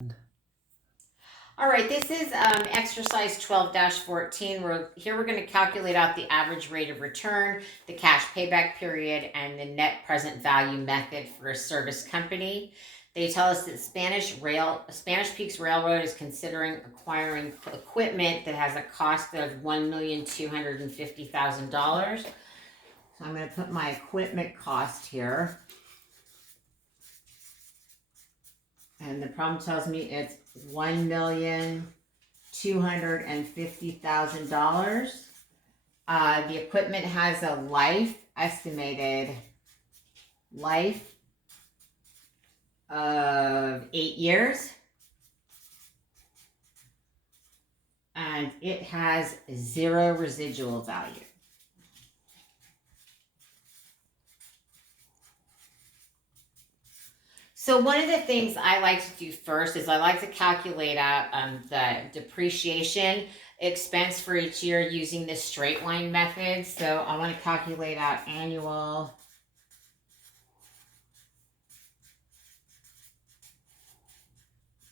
All right, this is exercise 12-14. We're going to calculate out the average rate of return, the cash payback period, and the net present value method for a service company. They tell us that Spanish Peaks Railroad is considering acquiring equipment that has a cost of $1,250,000. So I'm going to put my equipment cost here. And the problem tells me it's $1,250,000. The equipment has a estimated life of 8 years. And it has 0 residual value. So one of the things I like to do first is I like to calculate out the depreciation expense for each year using the straight line method. So I want to calculate out annual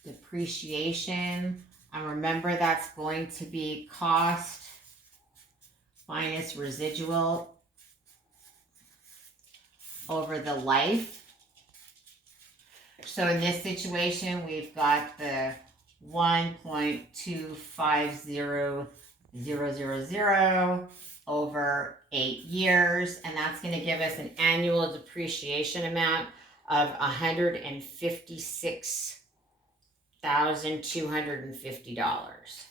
depreciation. And remember, that's going to be cost minus residual over the life. So in this situation, we've got the 1.250000 over 8 years, and that's going to give us an annual depreciation amount of $156,250.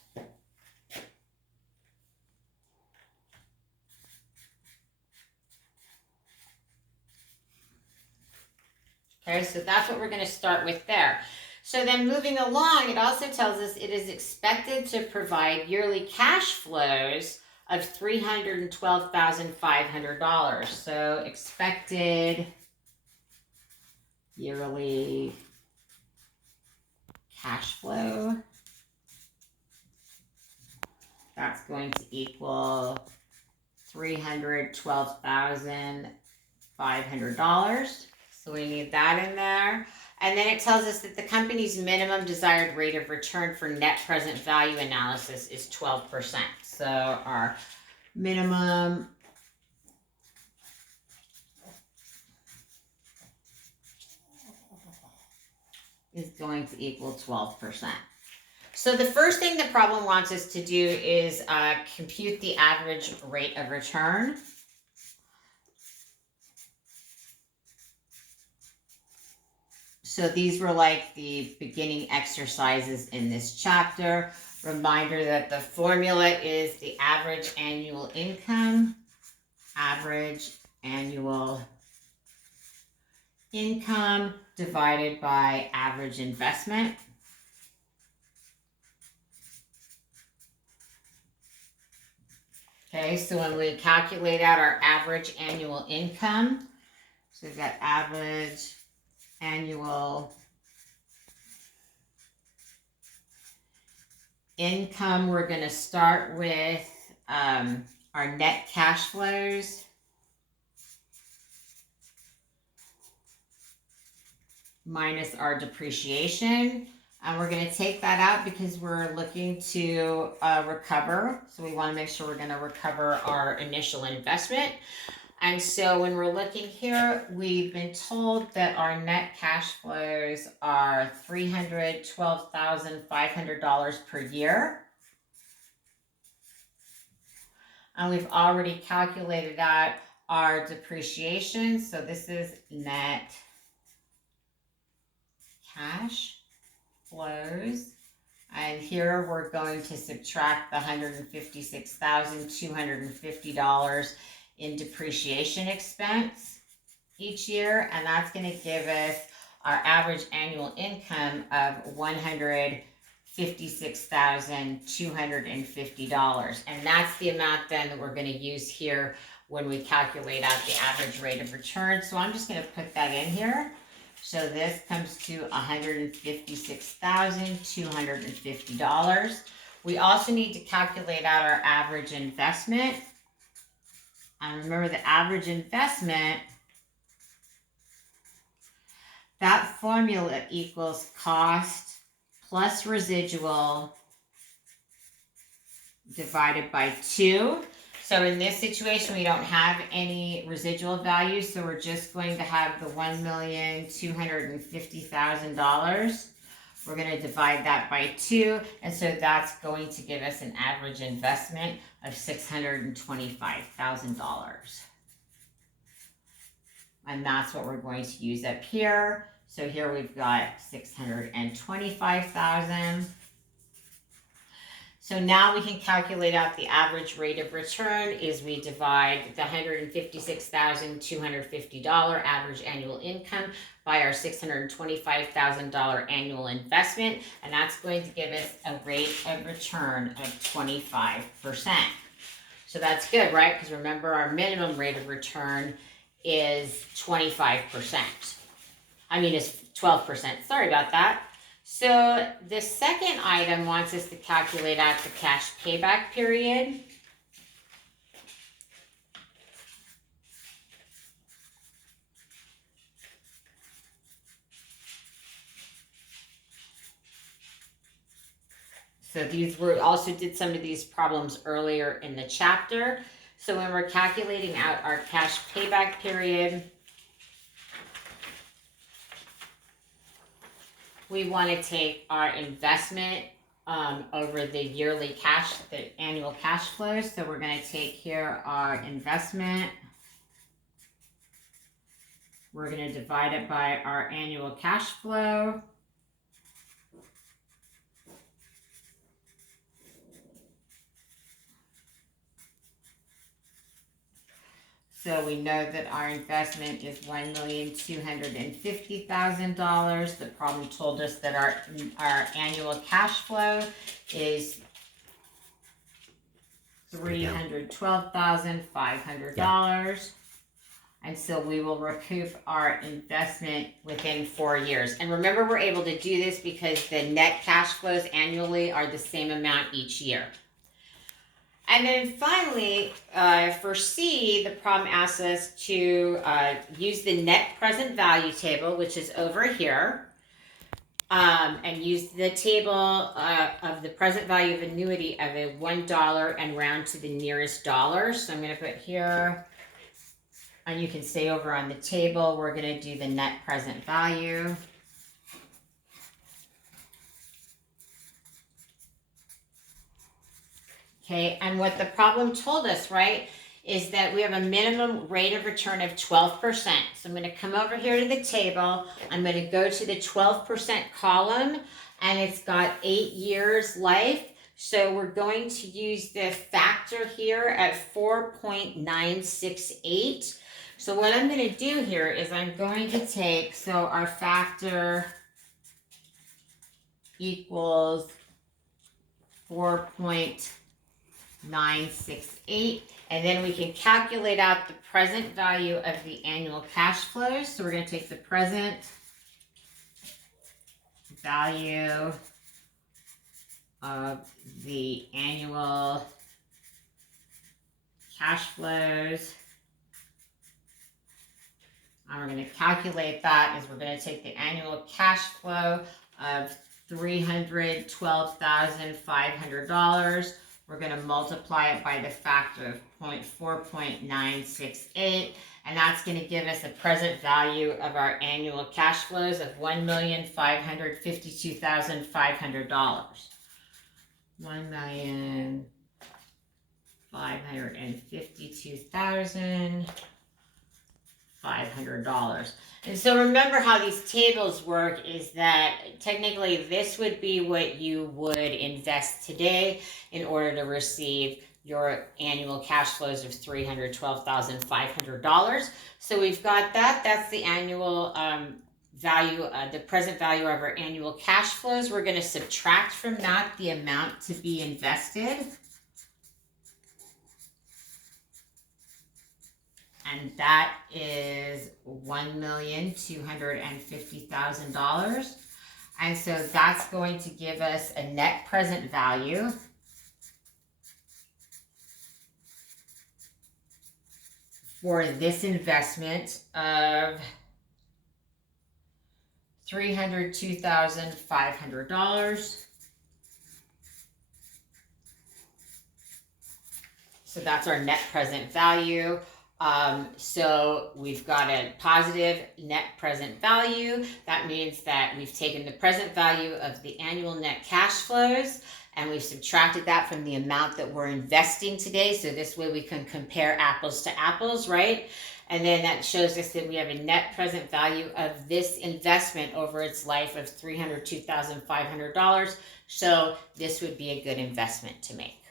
Okay, so that's what we're going to start with there. So then moving along, it also tells us it is expected to provide yearly cash flows of $312,500. So expected yearly cash flow, that's going to equal $312,500. So we need that in there. And then it tells us that the company's minimum desired rate of return for net present value analysis is 12%. So our minimum is going to equal 12%. So the first thing the problem wants us to do is compute the average rate of return. So these were like the beginning exercises in this chapter. Reminder that the formula is the average annual income, divided by average investment. Okay, so when we calculate out our average annual income, so we've got average annual income, we're going to start with our net cash flows minus our depreciation. And we're going to take that out because we're looking to recover. So we want to make sure we're going to recover our initial investment. And so when we're looking here, we've been told that our net cash flows are $312,500 per year. And we've already calculated out our depreciation. So this is net cash flows. And here we're going to subtract the $156,250 in depreciation expense each year, and that's going to give us our average annual income of $156,250, and that's the amount then that we're going to use here when we calculate out the average rate of return. So I'm just going to put that in here. So this comes to $156,250. We also need to calculate out our average investment. And remember, the average investment, that formula equals cost plus residual divided by 2. So in this situation, we don't have any residual value, so we're just going to have the $1,250,000. We're going to divide that by 2, and so that's going to give us an average investment of $625,000. And that's what we're going to use up here. So here we've got $625,000. So now we can calculate out the average rate of return is we divide the $156,250 average annual income by our $625,000 annual investment, and that's going to give us a rate of return of 25%. So that's good, right? Because remember, our minimum rate of return is 25%. I mean, it's 12%. Sorry about that. So the second item wants us to calculate out the cash payback period. So these were also did some of these problems earlier in the chapter. So when we're calculating out our cash payback period, we want to take our investment over the yearly cash, the annual cash flows. So we're going to take here our investment. We're going to divide it by our annual cash flow. So we know that our investment is $1,250,000. The problem told us that our annual cash flow is $312,500. And so we will recoup our investment within 4 years. And remember, we're able to do this because the net cash flows annually are the same amount each year. And then finally, for C, the problem asks us to use the net present value table, which is over here, and use the table of the present value of annuity of a $1 and round to the nearest dollar. So I'm going to put here, and you can stay over on the table. We're going to do the net present value. Okay, and what the problem told us, right, is that we have a minimum rate of return of 12%. So I'm going to come over here to the table. I'm going to go to the 12% column, and it's got 8 years life. So we're going to use the factor here at 4.968. So what I'm going to do here is I'm going to take, so our factor equals 4.968, and then we can calculate out the present value of the annual cash flows. So we're going to take the present value of the annual cash flows, and we're going to calculate that as we're going to take the annual cash flow of $312,500. We're going to multiply it by the factor of 4.968, and that's going to give us a present value of our annual cash flows of $1,552,500. $1,552,500. And so remember how these tables work is that technically this would be what you would invest today in order to receive your annual cash flows of $312,500. So we've got that. That's the annual value, the present value of our annual cash flows. We're going to subtract from that the amount to be invested. And that is $1,250,000. And so that's going to give us a net present value for this investment of $302,500. So that's our net present value. So we've got a positive net present value. That means that we've taken the present value of the annual net cash flows and we've subtracted that from the amount that we're investing today. So this way we can compare apples to apples, right? And then that shows us that we have a net present value of this investment over its life of $302,500. So this would be a good investment to make.